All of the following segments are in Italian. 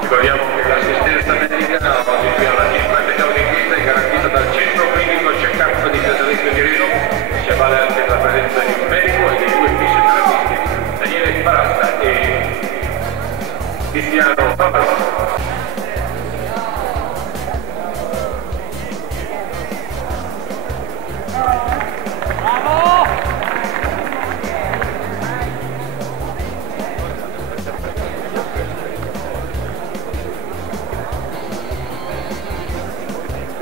Ricordiamo che l'assistenza medica oggi qui alla Cifra Tecnologista è garantita dal centro clinico check-up di Casalecchio di Reno, si avvale anche la presenza di un medico e di due fisioterapisti, Daniele Barasta e Cristiano Paparotto.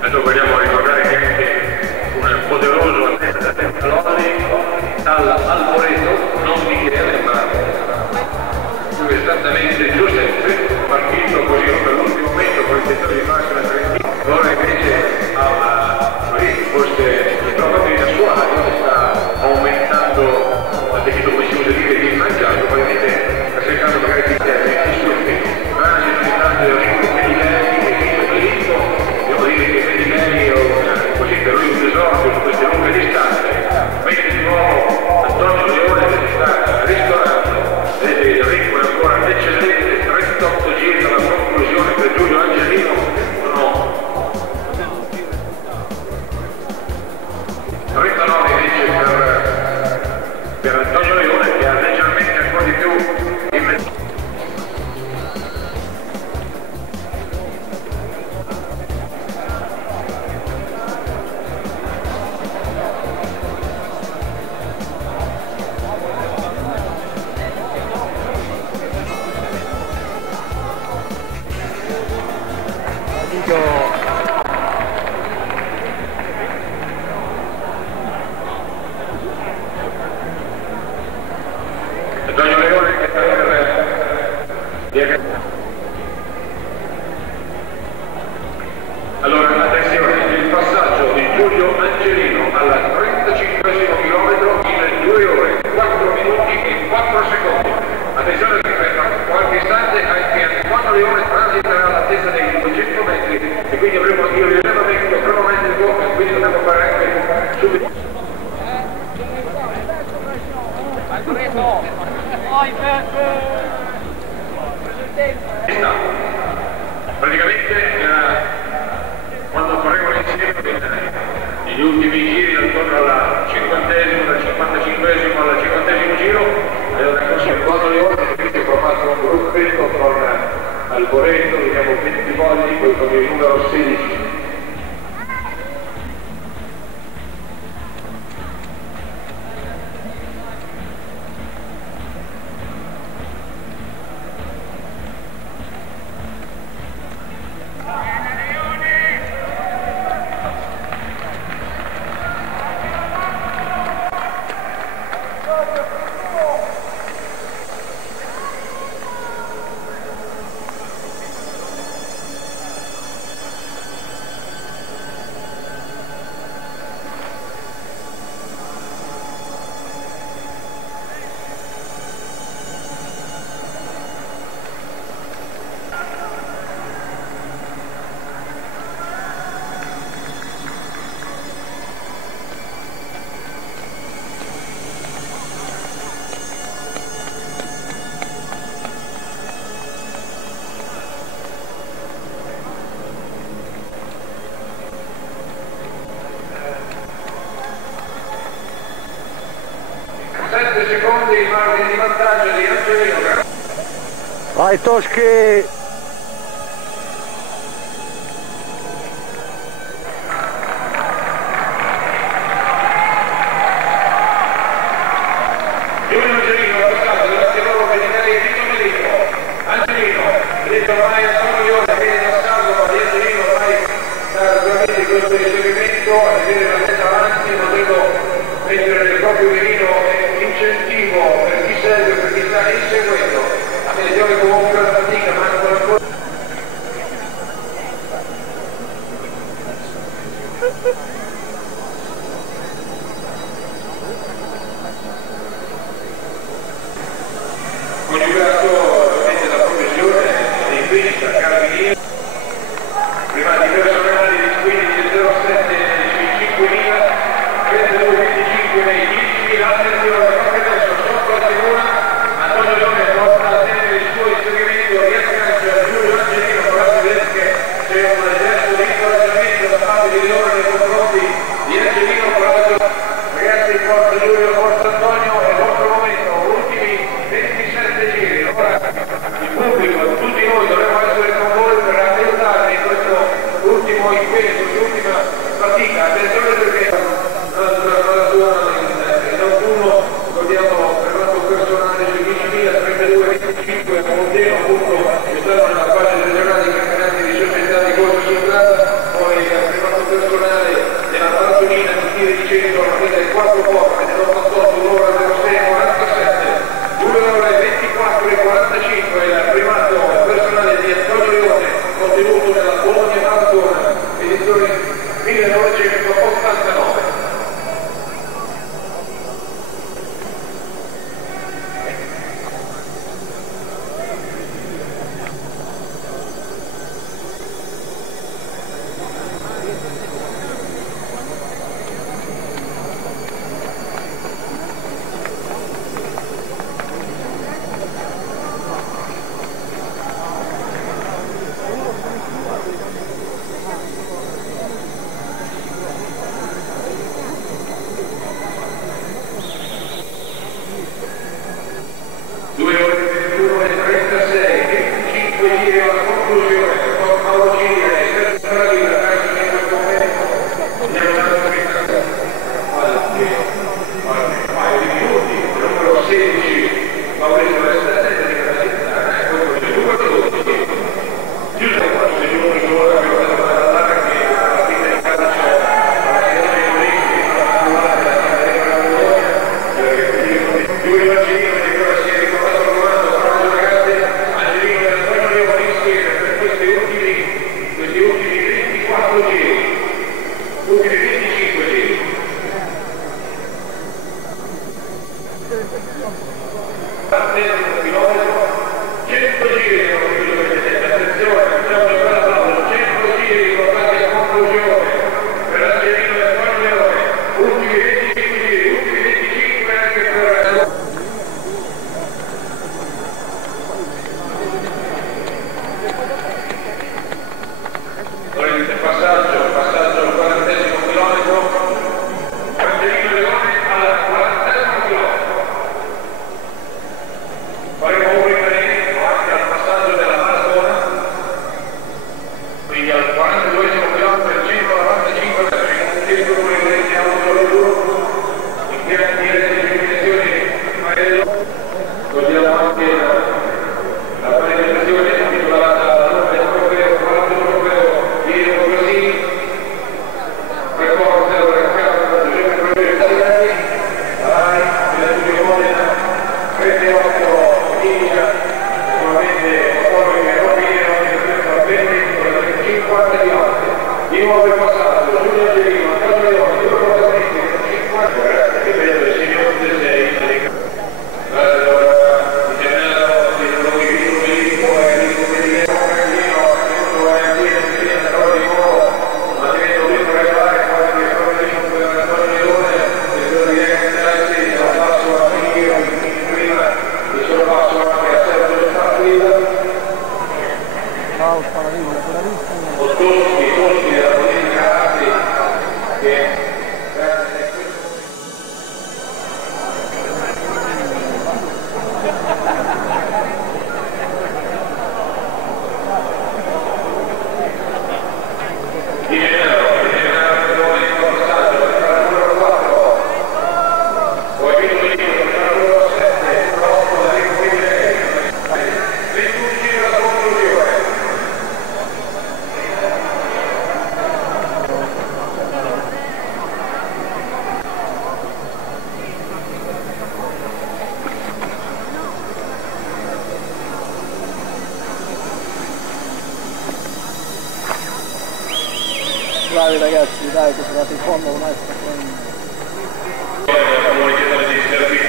Adesso vogliamo ricordare che anche un poderoso atleta Temploni dall'Alboreto, non Michele ma più esattamente Giuseppe, partito così per l'ultimo momento con il tentativo di massima Trentino, ora invece forse proprio la sua aria sta aumentando, come si usa dire, di mangiato, ovviamente sta cercando magari di tenere i suoi figli. Ma si è stato il ricco Medimelli e Vito Filippo, devo dire che Medimelli così per lui un esordio su queste lunghe distanze, mentre di nuovo Antonio Leone che si sta ristorando, vedete il ritmo è ancora eccellente, 38 giri dalla conclusione per Giulio Angelino, sono 39 invece per Antonio Leone che ha leggermente ancora di più in mezzo. Antonio Leone che sta allora attenzione, il passaggio di Giulio Angelino al 35esimo chilometro in 2 ore, 4 minuti e 4 secondi. Attenzione che per qualche istante anche Antonio Leone transiterà all'altezza dei 200 metri e quindi avremo il rilevamento cronometrico e quindi dobbiamo fare anche subito. Praticamente quando correvano insieme negli ultimi giri attorno al 50esimo, dal 55esimo al 50esimo giro avevano conservato le ore che ho fatto un gruppetto con Alboreto, vediamo 20 vogli, poi con il numero 16. Secondi il margine di vantaggio di Angelino. Vai Toschi! Giulio Angelino va passato davanti a loro Medimelli e Vito Filippo. Angelino, dietro ormai Antonio Leone, viene passato, ma di Angelino ormai sta sicuramente in questo inseguimento e viene la testa avanti, potendo mettere il proprio mirino incentivo per chi segue, per chi sta inseguendo. Attenzione comunque alla fatica, manca ancora. Coniugato ovviamente la professione di pista carabinieri, prima di 45 il primato personale di Antonio Leone contenuto nella Bologna Marathon edizione 1989. Bravi ragazzi, dai, che siete in fondo ormai sta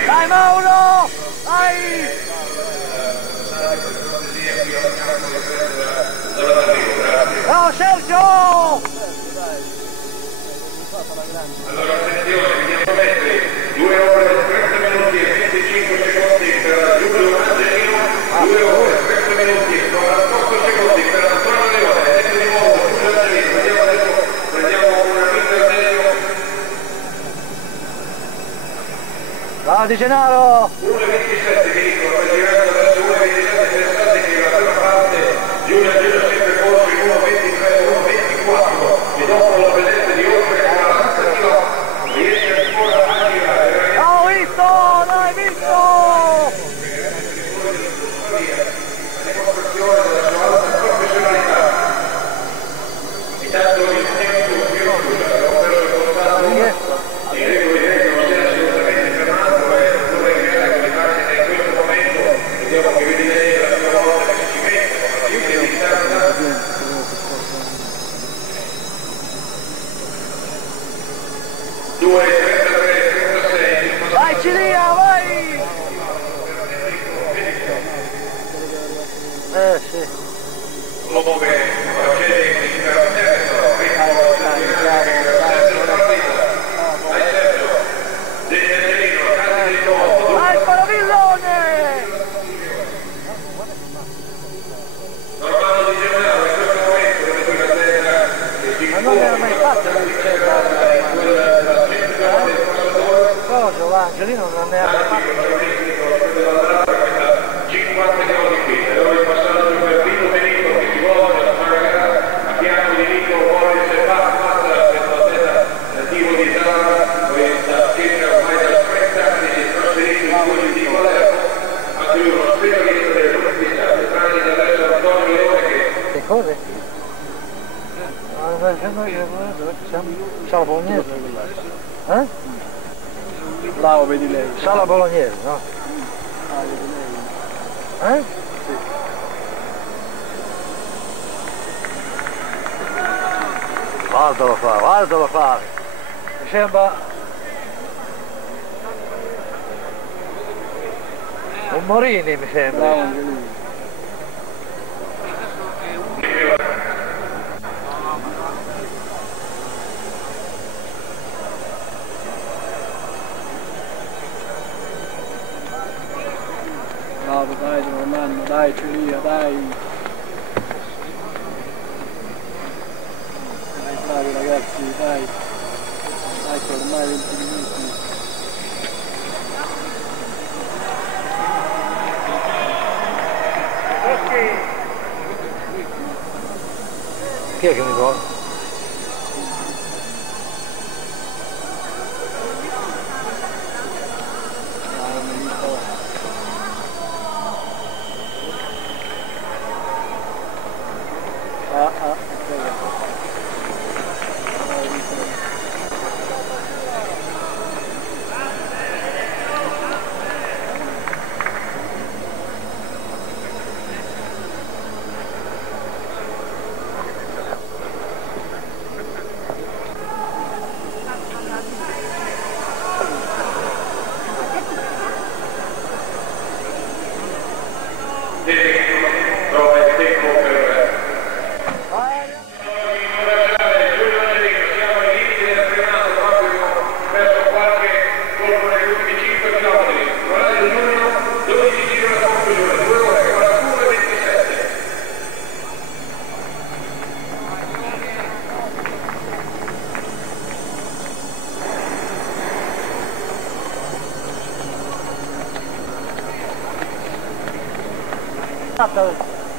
Dai Mauro! Dai! No Sergio! Allora attenzione, vediamo metri, 2 ore e 30 minuti e 25 secondi per Giulio Angelino, 2 ore e 30 minuti e 48 secondi per Antonio Leone, ecco di nuovo Giulio Angelino, vediamo adesso, prendiamo una intermedio. Bravo Di Gennaro! 1,27 vi dico, girando verso 1,27, pensate che la prima parte Giulio Angelino sempre corso in 1,23, 1,24 e dopo la presenza di oltre 40 km riesce ancora a girare. Ho visto! L'hai visto! La dimostrazione della sua alta professionalità. Intanto il tempo più abbiamo perso il contatto di regole che non si è assolutamente fermato e non vorrei creare quell'immagine in questo momento vediamo che vedi lei la prima volta che ci mettono, io che distanza. 2, 33, 36. Vai Cilia, vai! Sì. L'uomo che procede in carattere sono ritmo vai Sergio Degnarino, Casi di Conto. Vai Paravillone! Normano di Gennaro in questo momento dove quella terra che si Ma non era mai fatto cosa va? Angelino non ne ha mai fatto. 50 km qui, allora il passaggio per Vito Benito che si vuole a fianco di Nico Boris e Passa per la terra nativo di Zara, da circa ormai da 30 anni si è trasferito in quello di Palermo, anche lui uno specialista delle professionali, tranne adesso Antonio Leone Che cose? Sala bolognese? Là lo vedi lei. Sala bolognese, no? Ah, vedi lei. Sì. Guardalo fare. Mi sembra un Morini, mi sembra. Bravo anche lui. Bravo, dai, Normanno, dai, Cilia, dai. Dai, bravi ragazzi, dai. Dai che ormai 20 minuti. Chi è che mi vuole?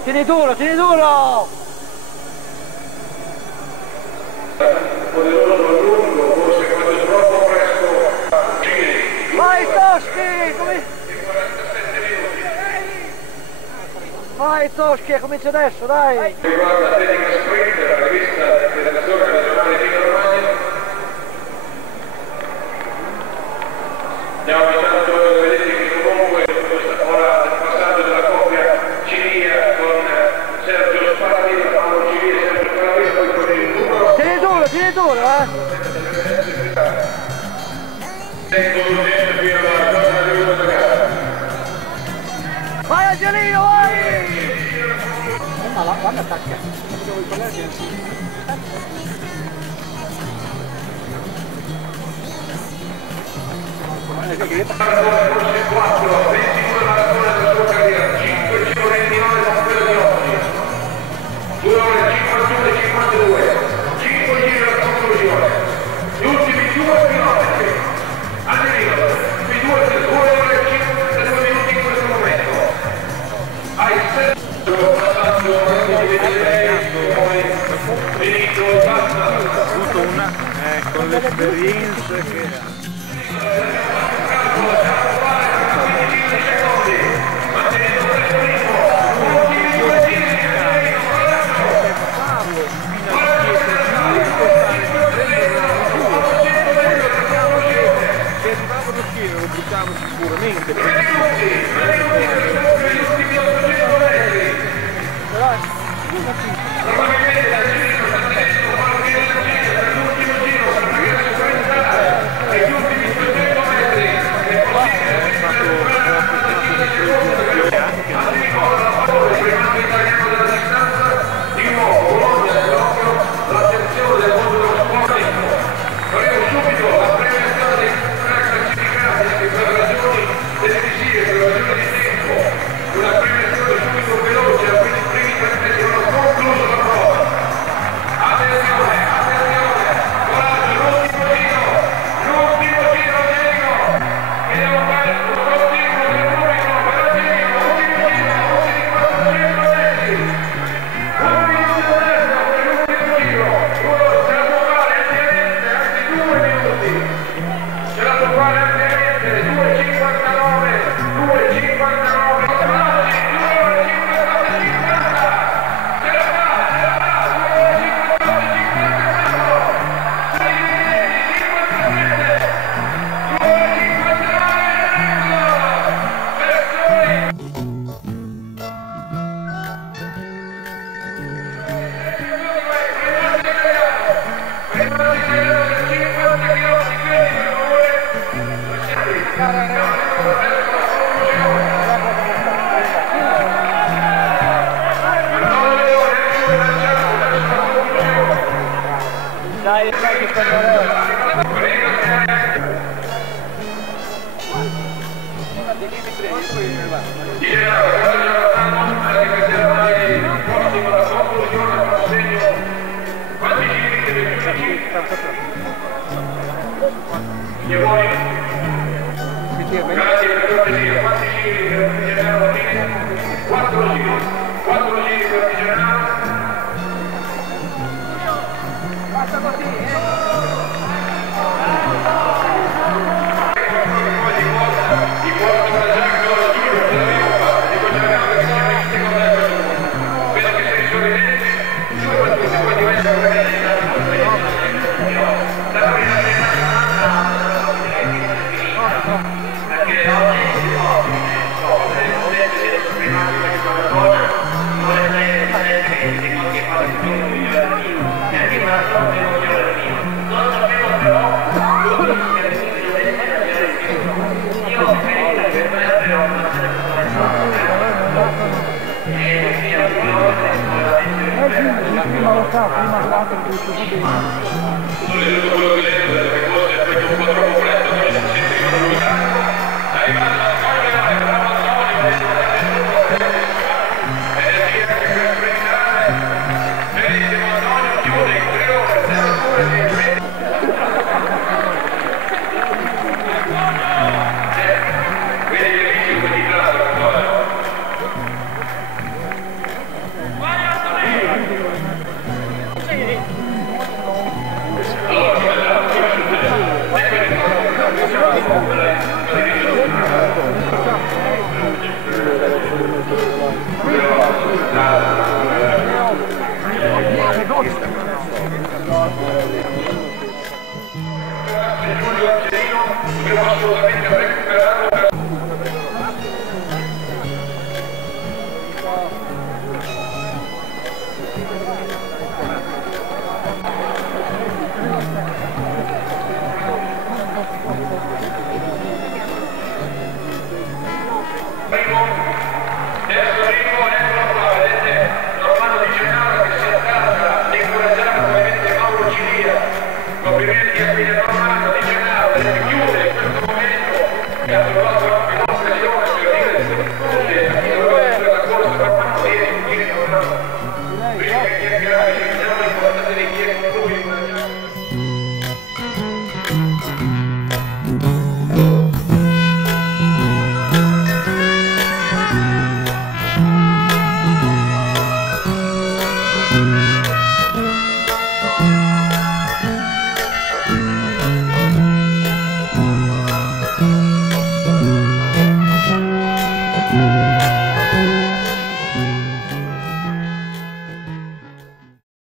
Tieni duro, tieni duro! Poderoso lungo, forse quando è troppo presto. Vai Toschi! Vai Toschi, comincia adesso, dai! Riguarda Atletica Sprint, la rivista Federazione Regionale di Romagna. Andiamo intanto, vedete che comunque ora il passaggio della coppia Cilia con Sergio Sparavino, Paolo Cilia e Sergio Sparavino, poi con il numero. Tieni duro, Tengo l'urgenza fino alla zona di uno da gara. Vai Angelino, vai! Guarda, attacca. Dove i colleghi Forse 4, 22 maratone della sua carriera, 5 giro 29 da quello di oggi, 2 ore 51 e 52, 5 giri alla conclusione, gli ultimi 2 chilometri, Angelino, i 2 ore e 52 minuti in questo momento, hai sempre passato di vedere poi finito, basta. avuto una con l'esperienza che sicuramente Grazie per cortesia, quanti giri per l'artigianato alla fine? 4 giri per l'artigianato. Basta così, Di porto da Giacomo alla giro, ce l'avevo fatto, dico Giacomo che siamo in seconda cosa. Vedo che sei sorridente, soprattutto poi diventa una gallina. prima 4 quello che lei deve fare, poi un po' troppo presto.